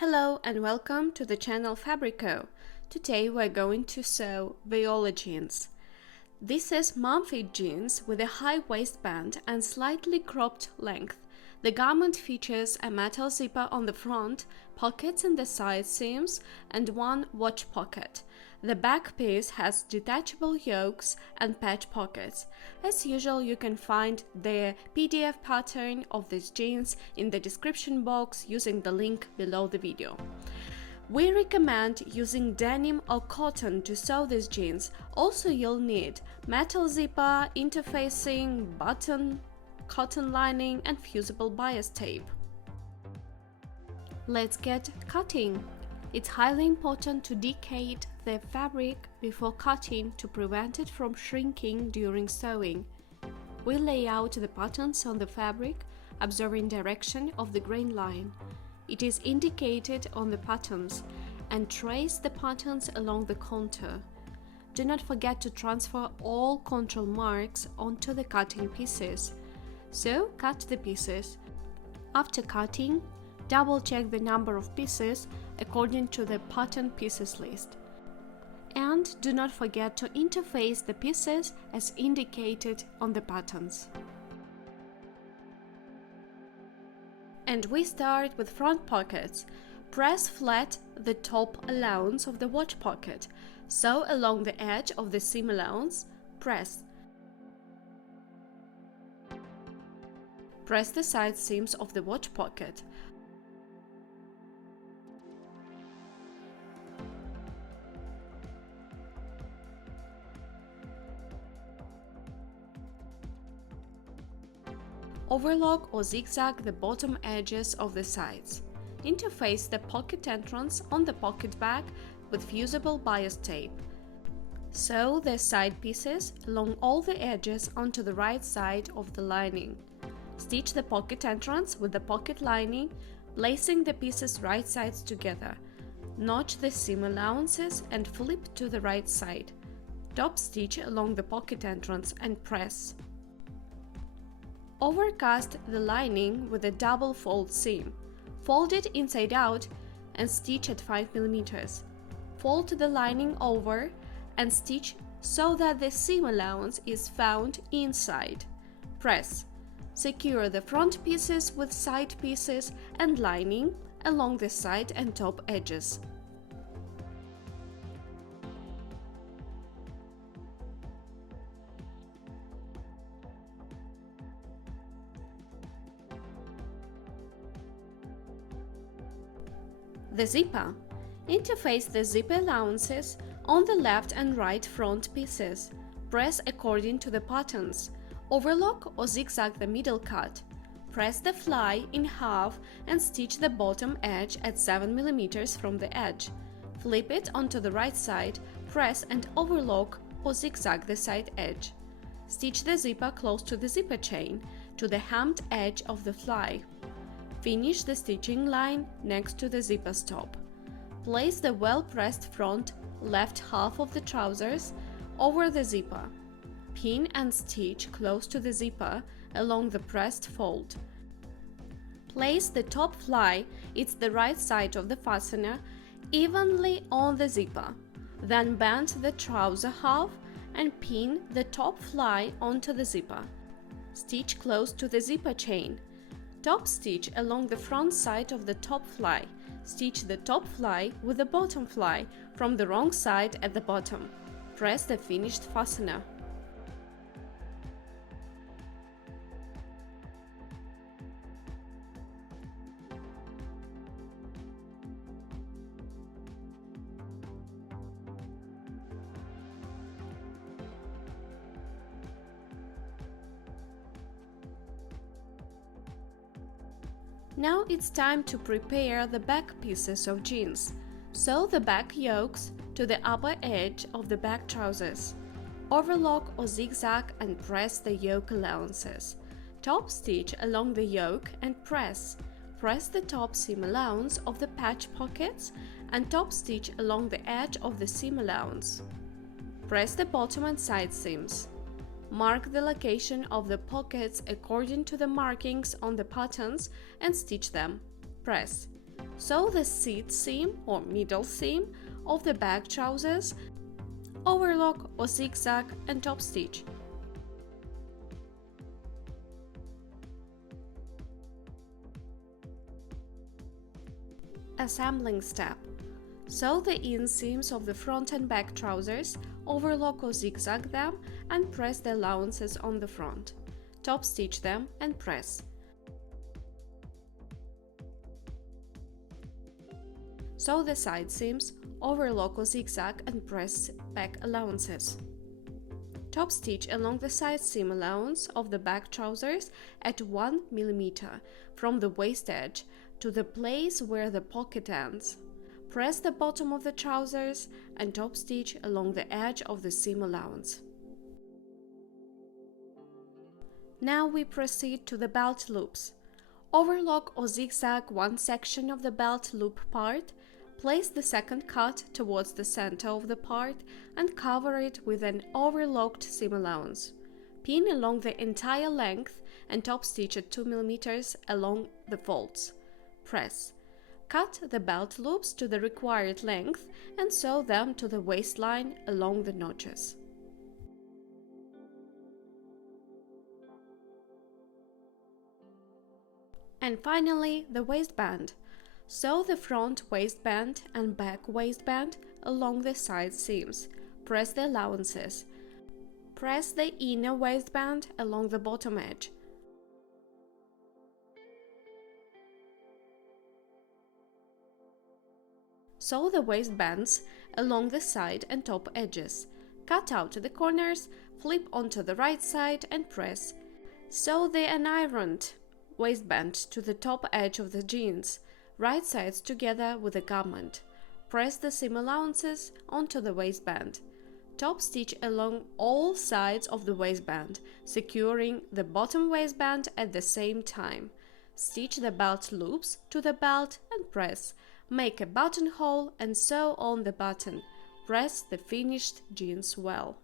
Hello and welcome to the channel Fabrico. Today we're going to sew Viola jeans. This is mom-fit jeans with a high waistband and slightly cropped length. The garment features a metal zipper on the front, pockets in the side seams, and one watch pocket. The back piece has detachable yokes and patch pockets. As usual, you can find the PDF pattern of these jeans in the description box using the link below the video. We recommend using denim or cotton to sew these jeans. Also, you'll need metal zipper, interfacing, button, cotton lining, and fusible bias tape. Let's get cutting. It's highly important to decade the fabric before cutting to prevent it from shrinking during sewing. We lay out the patterns on the fabric, observing direction of the grain line. It is indicated on the patterns, and trace the patterns along the contour. Do not forget to transfer all control marks onto the cutting pieces. So, cut the pieces. After cutting, double-check the number of pieces according to the pattern pieces list. And do not forget to interface the pieces as indicated on the patterns. And we start with front pockets. Press flat the top allowance of the watch pocket. Sew along the edge of the seam allowance. Press. Press the side seams of the watch pocket. Overlock or zigzag the bottom edges of the sides. Interface the pocket entrance on the pocket bag with fusible bias tape. Sew the side pieces along all the edges onto the right side of the lining. Stitch the pocket entrance with the pocket lining, placing the pieces right sides together. Notch the seam allowances and flip to the right side. Top stitch along the pocket entrance and press. Overcast the lining with a double fold seam. Fold it inside out and stitch at 5 mm. Fold the lining over and stitch so that the seam allowance is found inside. Press. Secure the front pieces with side pieces and lining along the side and top edges. The zipper. Interface the zipper allowances on the left and right front pieces. Press according to the patterns. Overlock or zigzag the middle cut. Press the fly in half and stitch the bottom edge at 7 mm from the edge. Flip it onto the right side, press and overlock or zigzag the side edge. Stitch the zipper close to the zipper chain, to the hemmed edge of the fly. Finish the stitching line next to the zipper stop. Place the well-pressed front left half of the trousers over the zipper. Pin and stitch close to the zipper along the pressed fold. Place the top fly, it's the right side of the fastener, evenly on the zipper. Then bend the trouser half and pin the top fly onto the zipper. Stitch close to the zipper chain. Top stitch along the front side of the top fly. Stitch the top fly with the bottom fly from the wrong side at the bottom. Press the finished fastener. Now it's time to prepare the back pieces of jeans. Sew the back yokes to the upper edge of the back trousers. Overlock or zigzag and press the yoke allowances. Top stitch along the yoke and press. Press the top seam allowance of the patch pockets and top stitch along the edge of the seam allowance. Press the bottom and side seams. Mark the location of the pockets according to the markings on the patterns and stitch them. Press. Sew the seat seam or middle seam of the back trousers, overlock or zigzag and top stitch. Assembling step. Sew the inseams of the front and back trousers, overlock or zigzag them and press the allowances on the front. Top stitch them and press. Sew the side seams, overlock or zigzag and press back allowances. Top stitch along the side seam allowance of the back trousers at 1 mm from the waist edge to the place where the pocket ends. Press the bottom of the trousers and top stitch along the edge of the seam allowance. Now we proceed to the belt loops. Overlock or zigzag one section of the belt loop part, place the second cut towards the center of the part and cover it with an overlocked seam allowance. Pin along the entire length and top stitch at 2 mm along the folds. Press. Cut the belt loops to the required length and sew them to the waistline along the notches. And finally, the waistband. Sew the front waistband and back waistband along the side seams. Press the allowances. Press the inner waistband along the bottom edge. Sew the waistbands along the side and top edges. Cut out the corners, flip onto the right side and press. Sew the unironed waistband to the top edge of the jeans, right sides together with the garment. Press the seam allowances onto the waistband. Top stitch along all sides of the waistband, securing the bottom waistband at the same time. Stitch the belt loops to the belt and press. Make a buttonhole and sew on the button. Press the finished jeans well.